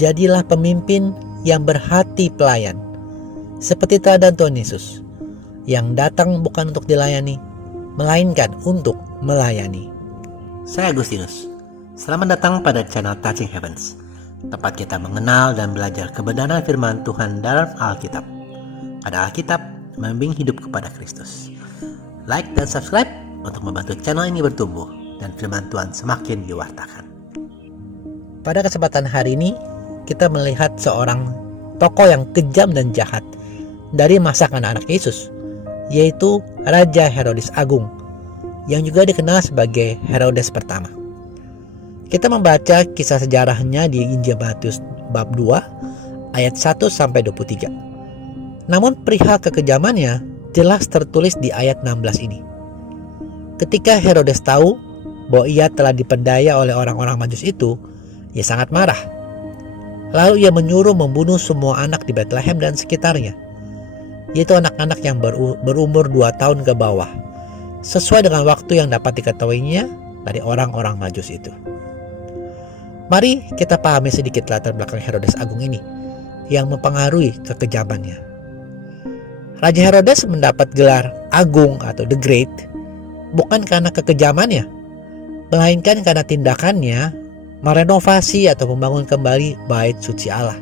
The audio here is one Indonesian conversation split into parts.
jadilah pemimpin yang berhati pelayan, seperti teladan Tuhan Yesus, yang datang bukan untuk dilayani, melainkan untuk melayani. Saya Agustinus. Selamat datang pada channel Touching Heavens, tempat kita mengenal dan belajar kebenaran firman Tuhan dalam Alkitab. Pada Alkitab, membimbing hidup kepada Kristus. Like dan subscribe untuk membantu channel ini bertumbuh dan firman Tuhan semakin diwartakan. Pada kesempatan hari ini, kita melihat seorang tokoh yang kejam dan jahat dari masa anak-anak Yesus, yaitu Raja Herodes Agung, yang juga dikenal sebagai Herodes pertama. Kita membaca kisah sejarahnya di Injil Matius bab 2 ayat 1-23. Namun perihal kekejamannya jelas tertulis di ayat 16 ini. Ketika Herodes tahu bahwa ia telah diperdaya oleh orang-orang Majus itu, ia sangat marah. Lalu ia menyuruh membunuh semua anak di Bethlehem dan sekitarnya, yaitu anak-anak yang berumur 2 tahun ke bawah, sesuai dengan waktu yang dapat diketahuinya dari orang-orang Majus itu. Mari kita pahami sedikit latar belakang Herodes Agung ini yang mempengaruhi kekejamannya. Raja Herodes mendapat gelar Agung atau The Great bukan karena kekejamannya, melainkan karena tindakannya merenovasi atau membangun kembali bait suci Allah.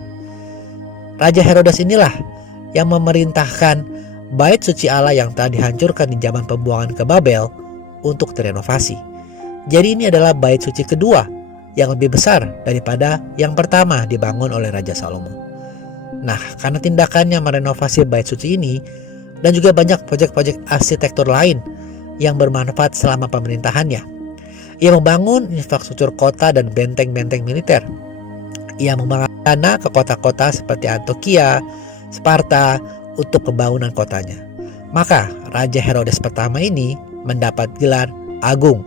Raja Herodes inilah yang memerintahkan bait suci Allah yang telah dihancurkan di zaman pembuangan ke Babel untuk direnovasi. Jadi ini adalah bait suci kedua yang lebih besar daripada yang pertama dibangun oleh Raja Salomo. Nah, karena tindakannya merenovasi bait suci ini dan juga banyak proyek-proyek arsitektur lain yang bermanfaat selama pemerintahannya, ia membangun infrastruktur kota dan benteng-benteng militer. Ia membangun dana ke kota-kota seperti Antioquia, Sparta untuk pembangunan kotanya. Maka Raja Herodes pertama ini mendapat gelar Agung,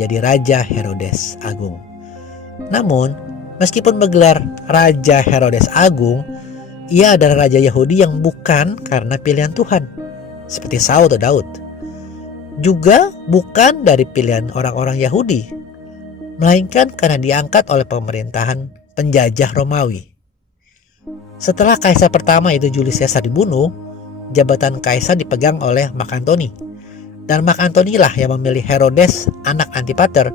jadi Raja Herodes Agung. Namun, meskipun bergelar Raja Herodes Agung, ia adalah raja Yahudi yang bukan karena pilihan Tuhan, seperti Saul atau Daud. Juga bukan dari pilihan orang-orang Yahudi, melainkan karena diangkat oleh pemerintahan penjajah Romawi. Setelah kaisar pertama yaitu Julius Caesar dibunuh, jabatan kaisar dipegang oleh Mark Antony. Dan Mark Antony lah yang memilih Herodes, anak Antipater,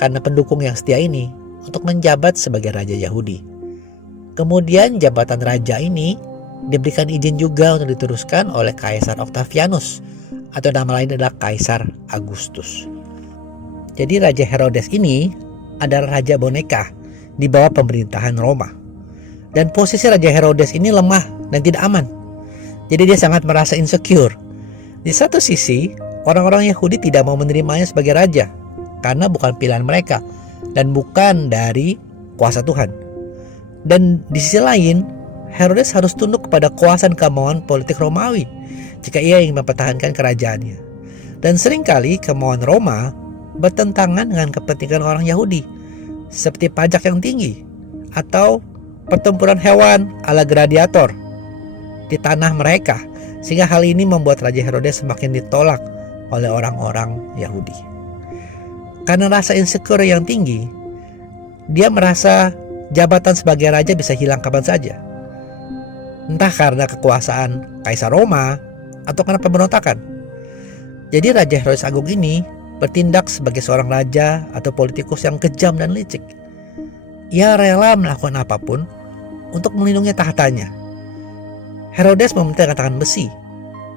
karena pendukung yang setia ini, untuk menjabat sebagai raja Yahudi. Kemudian jabatan raja ini diberikan izin juga untuk diteruskan oleh Kaisar Octavianus, atau nama lain adalah Kaisar Agustus. Jadi Raja Herodes ini adalah raja boneka di bawah pemerintahan Roma. Dan posisi Raja Herodes ini lemah dan tidak aman. Jadi dia sangat merasa insecure. Di satu sisi, orang-orang Yahudi tidak mau menerimanya sebagai raja karena bukan pilihan mereka dan bukan dari kuasa Tuhan. Dan di sisi lain, Herodes harus tunduk kepada kuasa dan kemauan politik Romawi jika ia ingin mempertahankan kerajaannya. Dan seringkali kemauan Roma bertentangan dengan kepentingan orang Yahudi, seperti pajak yang tinggi atau pertempuran hewan ala gladiator di tanah mereka, sehingga hal ini membuat Raja Herodes semakin ditolak oleh orang-orang Yahudi. Karena rasa insecure yang tinggi, dia merasa jabatan sebagai raja bisa hilang kapan saja. Entah karena kekuasaan Kaisar Roma atau karena pemberontakan. Jadi Raja Herodes Agung ini bertindak sebagai seorang raja atau politikus yang kejam dan licik. Ia rela melakukan apapun untuk melindungi tahtanya. Herodes meminta tangan besi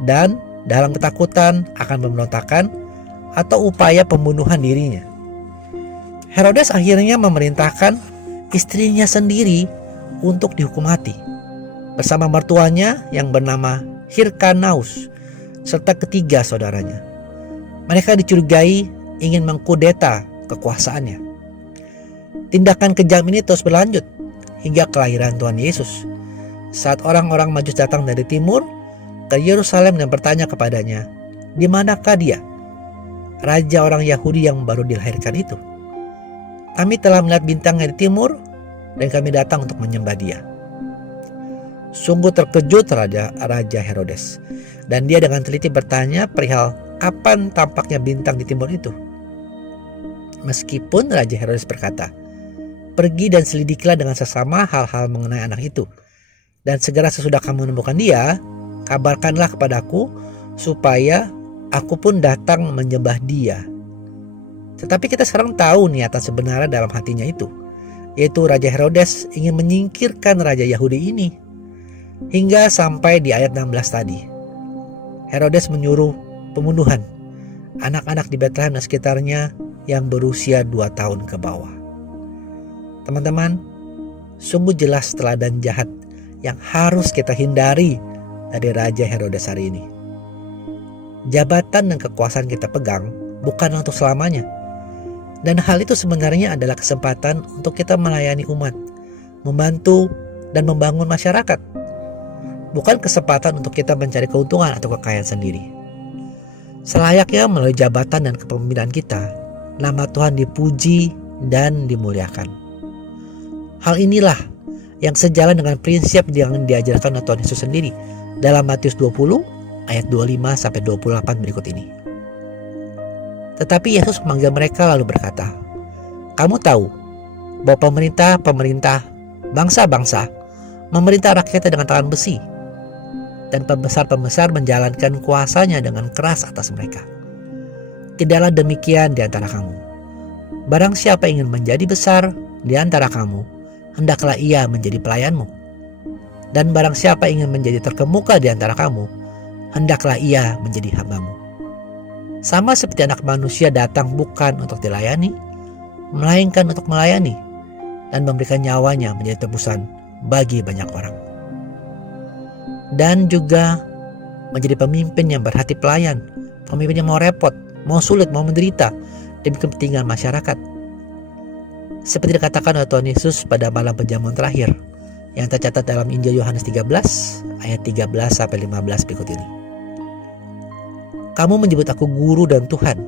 dan dalam ketakutan akan pemberontakan atau upaya pembunuhan dirinya. Herodes akhirnya memerintahkan istrinya sendiri untuk dihukum mati bersama mertuanya yang bernama Hyrcanus serta ketiga saudaranya. Mereka dicurigai ingin mengkudeta kekuasaannya. Tindakan kejam ini terus berlanjut hingga kelahiran Tuhan Yesus. Saat orang-orang Majus datang dari timur ke Yerusalem dan bertanya kepadanya, "Di manakah dia, raja orang Yahudi yang baru dilahirkan itu? Kami telah melihat bintangnya di timur dan kami datang untuk menyembah dia." Sungguh terkejut Raja Herodes, dan dia dengan teliti bertanya perihal kapan tampaknya bintang di timur itu. Meskipun Raja Herodes berkata, Pergi dan selidikilah dengan sesama hal-hal mengenai anak itu. Dan segera sesudah kamu menemukan dia, kabarkanlah kepadaku supaya aku pun datang menyembah dia. Tetapi kita sekarang tahu niatan sebenarnya dalam hatinya itu, yaitu Raja Herodes ingin menyingkirkan Raja Yahudi ini. Hingga sampai di ayat 16 tadi. Herodes menyuruh pembunuhan anak-anak di Betlehem dan sekitarnya yang berusia 2 tahun ke bawah. Teman-teman, sungguh jelas teladan jahat yang harus kita hindari dari Raja Herodes hari ini. Jabatan dan kekuasaan kita pegang bukan untuk selamanya. Dan hal itu sebenarnya adalah kesempatan untuk kita melayani umat, membantu dan membangun masyarakat. Bukan kesempatan untuk kita mencari keuntungan atau kekayaan sendiri. Selayaknya melalui jabatan dan kepemimpinan kita, nama Tuhan dipuji dan dimuliakan. Hal inilah yang sejalan dengan prinsip yang diajarkan oleh Tuhan Yesus sendiri dalam Matius 20 ayat 25 sampai 28 berikut ini. Tetapi Yesus memanggil mereka lalu berkata, "Kamu tahu bahwa pemerintah bangsa-bangsa memerintah rakyatnya dengan tangan besi, dan pembesar-pembesar menjalankan kuasanya dengan keras atas mereka. Tidaklah demikian di antara kamu. Barang siapa ingin menjadi besar di antara kamu, hendaklah ia menjadi pelayanmu. Dan barang siapa ingin menjadi terkemuka di antara kamu, hendaklah ia menjadi hambamu. Sama seperti Anak Manusia datang bukan untuk dilayani, melainkan untuk melayani dan memberikan nyawanya menjadi tebusan bagi banyak orang." Dan juga menjadi pemimpin yang berhati pelayan, pemimpin yang mau repot, mau sulit, mau menderita demi kepentingan masyarakat. Seperti dikatakan oleh Tuhan Yesus pada malam penjamuan terakhir yang tercatat dalam Injil Yohanes 13 ayat 13 sampai 15 berikut ini. "Kamu menyebut aku guru dan Tuhan,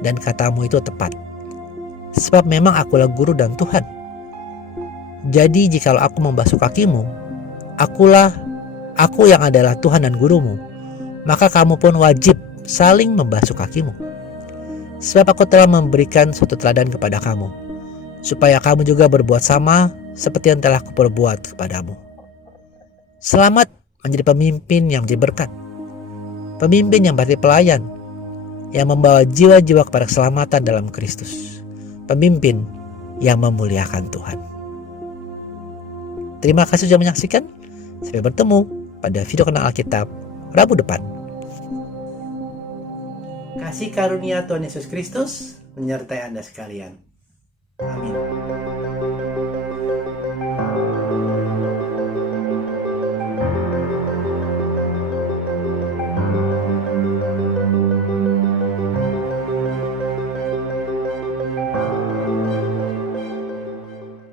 dan katamu itu tepat. Sebab memang akulah guru dan Tuhan. Jadi jikalau aku membasuh kakimu, aku yang adalah Tuhan dan gurumu, maka kamu pun wajib saling membasuh kakimu. Sebab aku telah memberikan suatu teladan kepada kamu, supaya kamu juga berbuat sama seperti yang telah kuperbuat kepadamu." Selamat menjadi pemimpin yang menjadi berkat, pemimpin yang berarti pelayan, yang membawa jiwa-jiwa kepada keselamatan dalam Kristus, pemimpin yang memuliakan Tuhan. Terima kasih sudah menyaksikan. Sampai bertemu pada video Kenal Alkitab Rabu depan. Kasih karunia Tuhan Yesus Kristus menyertai Anda sekalian.